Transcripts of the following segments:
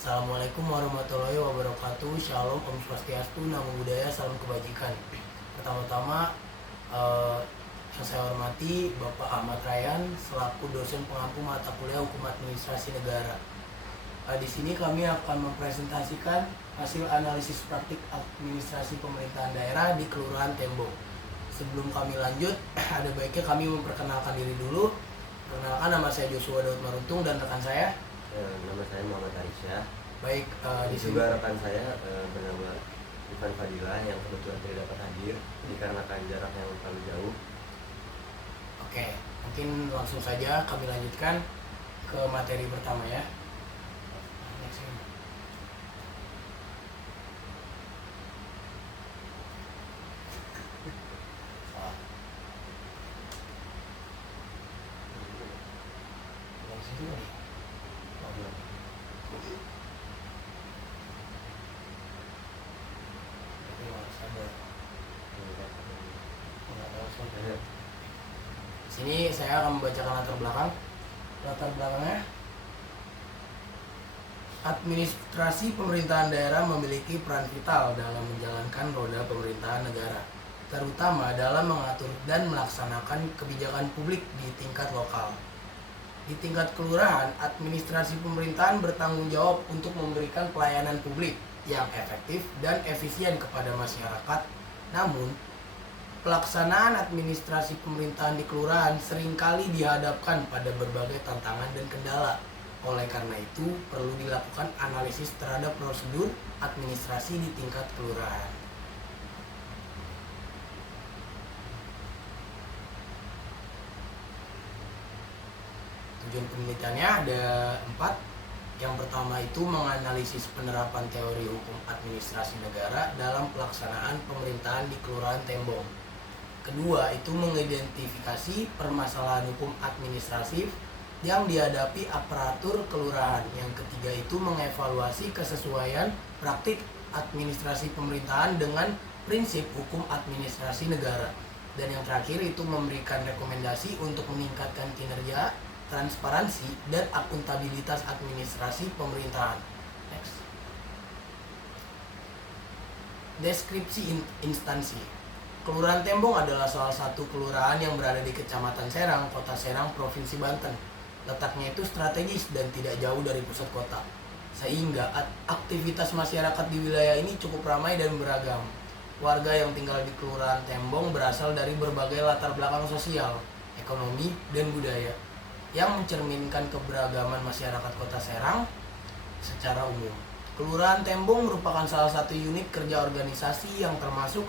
Assalamualaikum warahmatullahi wabarakatuh. Shalom, Om Swastiastu, Namo Buddhaya, Salam Kebajikan. Pertama-tama, eh, yang saya hormati Bapak Ahmad Rayhan selaku dosen pengampu mata kuliah Hukum Administrasi Negara. Di sini kami akan mempresentasikan hasil analisis praktik administrasi pemerintahan daerah di Kelurahan Tembong. Sebelum kami lanjut, ada baiknya kami memperkenalkan diri dulu. Perkenalkan, nama saya Joshua Daud Maruntung dan rekan saya. Nama saya Muhammad Arisya. Baik, di sini Juga rekan saya bernama Ivan Fadilah yang kebetulan tidak dapat hadir dikarenakan jarak yang terlalu jauh. Oke, mungkin langsung saja kami lanjutkan ke materi pertama ya. Sini saya akan membacakan latar belakang. Latar belakangnya, administrasi pemerintahan daerah memiliki peran vital dalam menjalankan roda pemerintahan negara, terutama dalam mengatur dan melaksanakan kebijakan publik di tingkat lokal. Di tingkat kelurahan, administrasi pemerintahan bertanggung jawab untuk memberikan pelayanan publik yang efektif dan efisien kepada masyarakat. Namun, pelaksanaan administrasi pemerintahan di kelurahan seringkali dihadapkan pada berbagai tantangan dan kendala. Oleh karena itu, perlu dilakukan analisis terhadap prosedur administrasi di tingkat kelurahan. Tujuan penelitiannya ada 4. Yang pertama itu menganalisis penerapan teori hukum administrasi negara dalam pelaksanaan pemerintahan di Kelurahan Tembong. Kedua itu mengidentifikasi permasalahan hukum administratif yang dihadapi aparatur kelurahan. Yang ketiga itu mengevaluasi kesesuaian praktik administrasi pemerintahan dengan prinsip hukum administrasi negara. Dan yang terakhir itu memberikan rekomendasi untuk meningkatkan kinerja, transparansi, dan akuntabilitas administrasi pemerintahan. Next. Deskripsi instansi. Kelurahan Tembong adalah salah satu kelurahan yang berada di Kecamatan Serang, Kota Serang, Provinsi Banten. Letaknya itu strategis dan tidak jauh dari pusat kota, sehingga aktivitas masyarakat di wilayah ini cukup ramai dan beragam. Warga yang tinggal di Kelurahan Tembong berasal dari berbagai latar belakang sosial, ekonomi, dan budaya, yang mencerminkan keberagaman masyarakat Kota Serang secara umum. Kelurahan Tembong merupakan salah satu unit kerja organisasi yang termasuk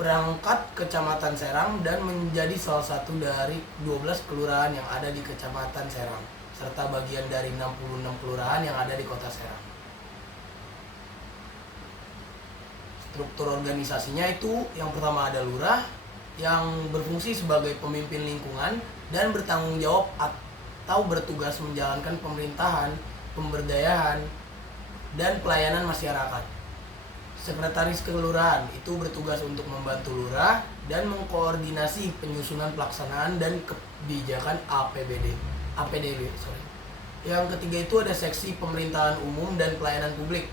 perangkat Kecamatan Serang dan menjadi salah satu dari 12 kelurahan yang ada di Kecamatan Serang, serta bagian dari 66 kelurahan yang ada di Kota Serang. Struktur organisasinya itu yang pertama ada lurah yang berfungsi sebagai pemimpin lingkungan dan bertanggung jawab atau bertugas menjalankan pemerintahan, pemberdayaan, dan pelayanan masyarakat. Sekretaris kelurahan itu bertugas untuk membantu lurah dan mengkoordinasi penyusunan pelaksanaan dan kebijakan APDB. Yang ketiga itu ada seksi pemerintahan umum dan pelayanan publik.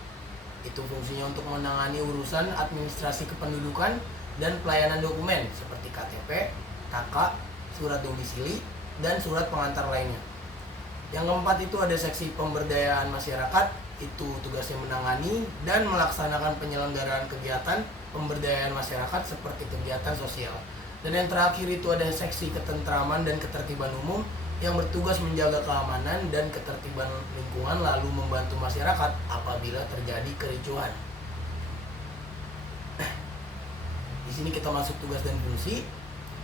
Itu fungsinya untuk menangani urusan administrasi kependudukan dan pelayanan dokumen seperti KTP, KK, surat domisili, dan surat pengantar lainnya. Yang keempat itu ada seksi pemberdayaan masyarakat, itu tugasnya menangani dan melaksanakan penyelenggaraan kegiatan pemberdayaan masyarakat seperti kegiatan sosial. Dan yang terakhir itu ada seksi ketentraman dan ketertiban umum yang bertugas menjaga keamanan dan ketertiban lingkungan lalu membantu masyarakat apabila terjadi kericuhan. Di sini kita masuk tugas dan fungsi.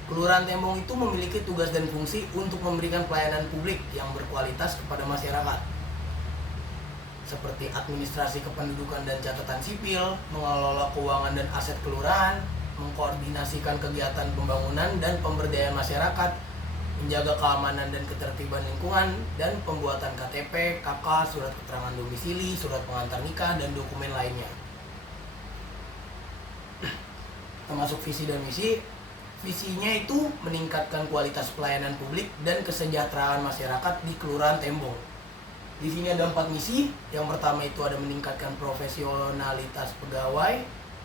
Kelurahan Tembong itu memiliki tugas dan fungsi untuk memberikan pelayanan publik yang berkualitas kepada masyarakat, seperti administrasi kependudukan dan catatan sipil, mengelola keuangan dan aset kelurahan, mengkoordinasikan kegiatan pembangunan dan pemberdayaan masyarakat, menjaga keamanan dan ketertiban lingkungan, dan pembuatan KTP, KK, surat keterangan domisili, surat pengantar nikah, dan dokumen lainnya. Termasuk visi dan misi. Visinya itu meningkatkan kualitas pelayanan publik dan kesejahteraan masyarakat di Kelurahan Tembong. Di sini ada 4 misi. Yang pertama itu ada meningkatkan profesionalitas pegawai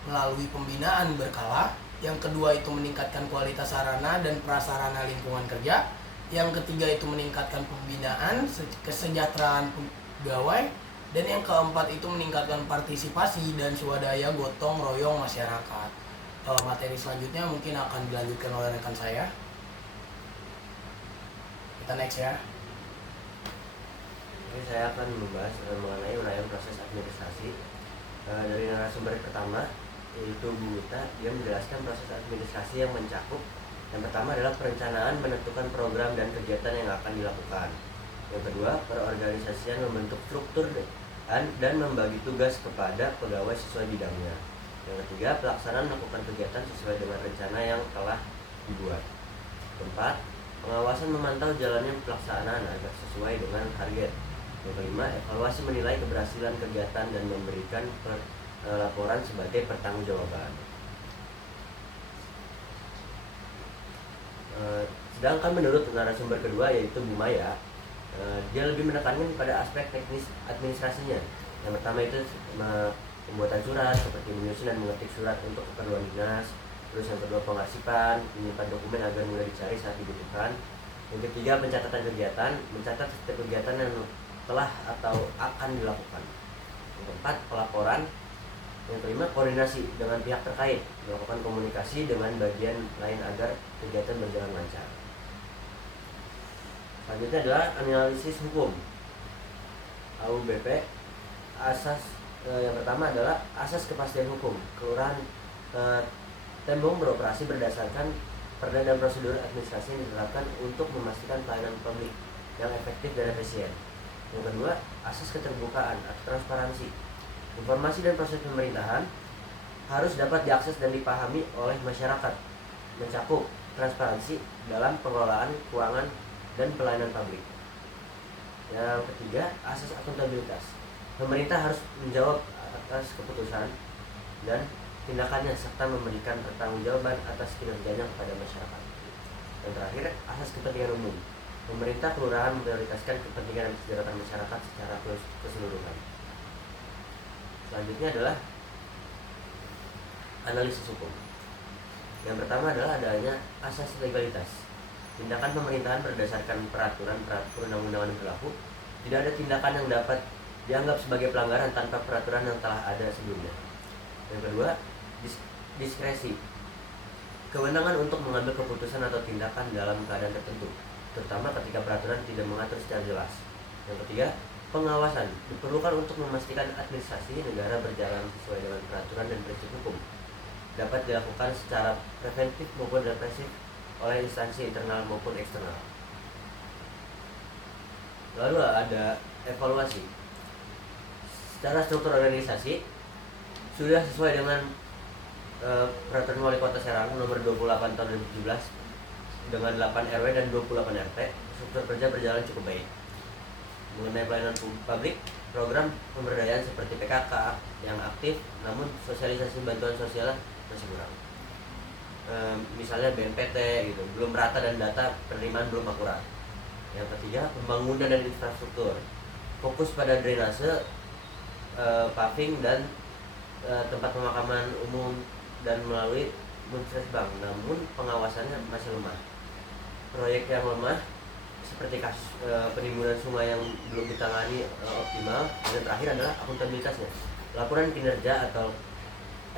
melalui pembinaan berkala. Yang kedua itu meningkatkan kualitas sarana dan prasarana lingkungan kerja. Yang ketiga itu meningkatkan pembinaan kesejahteraan pegawai. Dan yang keempat itu meningkatkan partisipasi dan swadaya gotong royong masyarakat. Materi selanjutnya mungkin akan dilanjutkan oleh rekan saya. Kita next ya. Oke, saya akan membahas mengenai uraian proses administrasi. Dari narasumber pertama, yaitu Bu Uta, dia menjelaskan proses administrasi yang mencakup. Yang pertama adalah perencanaan menentukan program dan kegiatan yang akan dilakukan. Yang kedua, perorganisasian membentuk struktur dan membagi tugas kepada pegawai sesuai bidangnya. Yang ketiga, pelaksanaan melakukan kegiatan sesuai dengan rencana yang telah dibuat. Keempat, pengawasan memantau jalannya pelaksanaan agar sesuai dengan target. Yang kelima, evaluasi menilai keberhasilan kegiatan dan memberikan laporan sebagai pertanggungjawaban. Sedangkan menurut narasumber kedua yaitu Bu Maya, dia lebih menekankan pada aspek teknis administrasinya. Yang pertama itu pembuatan surat seperti menyusun dan mengetik surat untuk keperluan dinas. Terus yang kedua pengarsipan, menyimpan dokumen agar mudah dicari saat dibutuhkan. Yang ketiga pencatatan kegiatan, mencatat setiap kegiatan yang telah atau akan dilakukan. Yang keempat pelaporan. Yang kelima koordinasi dengan pihak terkait, melakukan komunikasi dengan bagian lain agar kegiatan berjalan lancar. Selanjutnya adalah analisis hukum. AUBP asas yang pertama adalah asas kepastian hukum. Kelurahan Tembong beroperasi berdasarkan perda dan prosedur administrasi yang diterapkan untuk memastikan pelayanan publik yang efektif dan efisien. Yang kedua, asas keterbukaan atau transparansi. Informasi dan proses pemerintahan harus dapat diakses dan dipahami oleh masyarakat, mencakup transparansi dalam pengelolaan keuangan dan pelayanan publik. Yang ketiga, asas akuntabilitas. Pemerintah harus menjawab atas keputusan dan tindakannya serta memberikan pertanggungjawaban atas kinerjanya kepada masyarakat. Yang terakhir, asas kepentingan umum. Pemerintah kelurahan memprioritaskan kepentingan dan kesejahteraan masyarakat secara keseluruhan. Selanjutnya adalah analisis hukum. Yang pertama adalah adanya asas legalitas. Tindakan pemerintahan berdasarkan peraturan perundang-undangan yang berlaku. Tidak ada tindakan yang dapat dianggap sebagai pelanggaran tanpa peraturan yang telah ada sebelumnya. Yang kedua, diskresi. Kewenangan untuk mengambil keputusan atau tindakan dalam keadaan tertentu, terutama ketika peraturan tidak mengatur secara jelas. Yang ketiga, pengawasan. Diperlukan untuk memastikan administrasi negara berjalan sesuai dengan peraturan dan prinsip hukum. Dapat dilakukan secara preventif maupun represif oleh instansi internal maupun eksternal. Lalu ada evaluasi. Secara struktur organisasi sudah sesuai dengan Peraturan Wali Kota Serang nomor 28 tahun 2017 dengan 8 RW dan 28 RT. Struktur kerja berjalan cukup baik. Mengenai pelayanan publik, program pemberdayaan seperti PKK yang aktif, namun sosialisasi bantuan sosial masih kurang. Misalnya BNPT gitu, belum merata dan data penerimaan belum akurat. Yang ketiga, pembangunan dan infrastruktur. Fokus pada drainase, paving dan tempat pemakaman umum dan melalui Munsresbang, namun pengawasannya masih lemah. Proyek yang lemah seperti kasus penimbunan sungai yang belum ditangani optimal. Dan terakhir adalah akuntabilitasnya. Laporan kinerja atau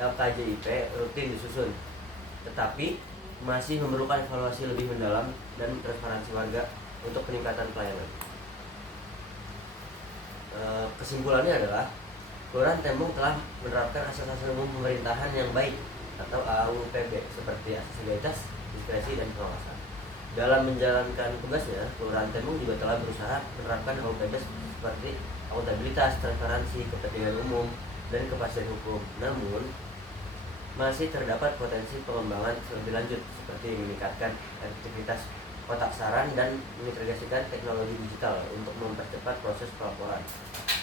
LKJIP rutin disusun, tetapi masih memerlukan evaluasi lebih mendalam dan transparansi warga untuk peningkatan pelayanan. Kesimpulannya adalah Kelurahan Tembong telah menerapkan asas-asas umum pemerintahan yang baik atau AUPB seperti asas legalitas, diskresi, dan pengawasan. Dalam menjalankan tugasnya, Kelurahan Tembong juga telah berusaha menerapkan AUPB seperti akuntabilitas, transparansi, kepentingan umum, dan kepastian hukum. Namun, masih terdapat potensi pengembangan lebih lanjut seperti meningkatkan efektivitas kotak saran dan mengintegrasikan teknologi digital untuk mempercepat proses pelaporan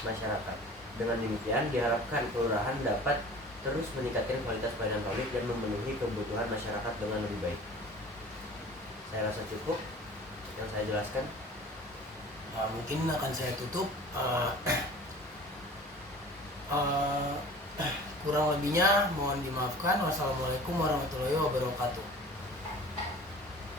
masyarakat. Dengan demikian, diharapkan kelurahan dapat terus meningkatkan kualitas pelayanan publik dan memenuhi kebutuhan masyarakat dengan lebih baik. Saya rasa cukup yang saya jelaskan. Mungkin akan saya tutup. Eh, kurang lebihnya mohon dimaafkan. Wassalamualaikum warahmatullahi wabarakatuh.